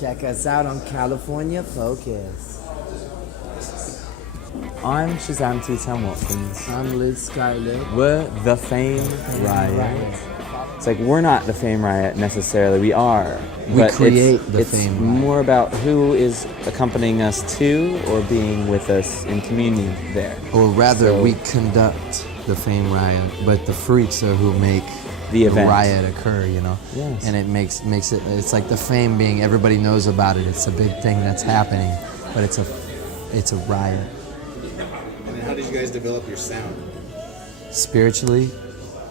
Check us out on California Focus. I'm Shazam T-Town Watkins. I'm Liz Scarlett. We're the Fame Riot. It's like we're not the Fame Riot necessarily. We are. We create the Fame Riot. It's more about who is accompanying us to or being with us in communion there. Or rather, we conduct the Fame Riot, but the freaks are who make the riot occur, you know? Yes. And it makes it, it's like the fame being, everybody knows about it. It's a big thing that's happening, but it's a riot. And then how did you guys develop your sound? Spiritually.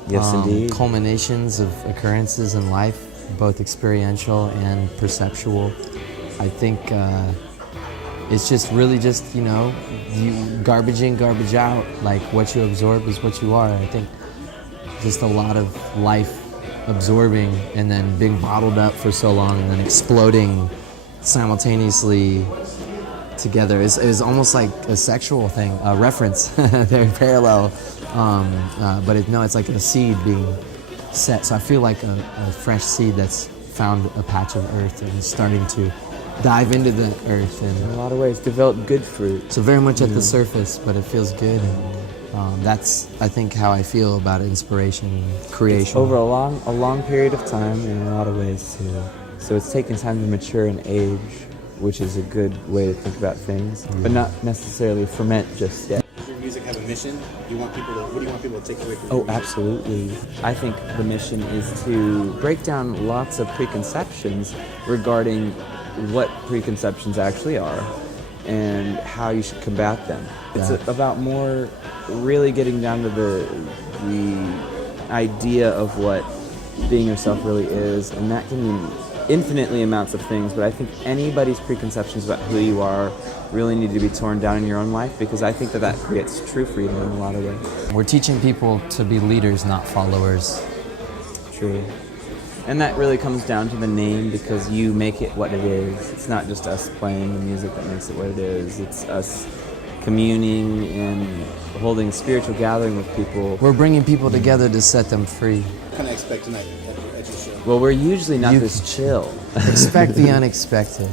Yes, indeed. Culminations of occurrences in life, both experiential and perceptual. I think it's just really just, you garbage in, garbage out. Like what you absorb is what you are. I think just a lot of life absorbing and then being bottled up for so long and then exploding simultaneously together. It was almost like a sexual thing, a reference, very parallel. But it's like a seed being set. So I feel like a fresh seed that's found a patch of earth and is starting to dive into the earth. And in a lot of ways, develop good fruit. So very much at the surface, but it feels good. And that's, I think, how I feel about inspiration and creation. It's over a long period of time in a lot of ways too. So it's taken time to mature and age, which is a good way to think about things, but not necessarily ferment just yet. Does your music have a mission? What do you want people to take away from Oh, absolutely. I think the mission is to break down lots of preconceptions regarding what preconceptions actually are and how you should combat them. It's about more really getting down to the idea of what being yourself really is, and that can mean infinitely amounts of things, but I think anybody's preconceptions about who you are really need to be torn down in your own life, because I think that creates true freedom in a lot of ways. We're teaching people to be leaders, not followers. True. And that really comes down to the name, because you make it what it is. It's not just us playing the music that makes it what it is. It's us communing and holding a spiritual gathering with people. We're bringing people together to set them free. What can I expect tonight at your show? Well, we're usually not this chill. Expect the unexpected.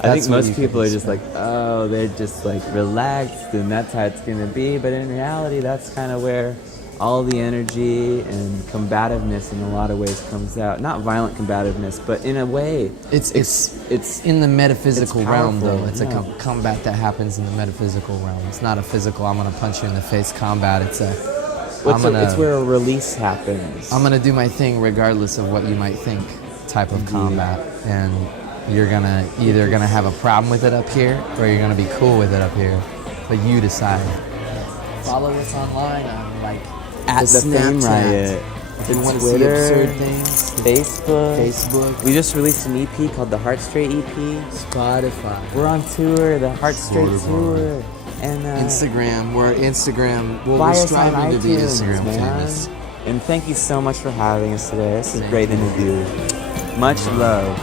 I think most people are just like, oh, they're just like relaxed and that's how it's going to be. But in reality, that's kind of where all the energy and combativeness in a lot of ways comes out. Not violent combativeness, but in a way, it's in the metaphysical realm, though. It's yeah. a combat that happens in the metaphysical realm. It's not a physical, I'm going to punch you in the face combat. It's where a release happens. I'm going to do my thing regardless of what you might think type of combat. And you're either going to have a problem with it up here or you're going to be cool with it up here. But you decide. Follow us online on at the Fame Riot. If you want to see Twitter, absurd things, Facebook. We just released an EP called the Heart Straight EP. Spotify. We're on tour, the Heart Straight tour. And Instagram. We're Instagram. Well, we're striving to be Instagram famous. And thank you so much for having us today. This is a great interview. Much love.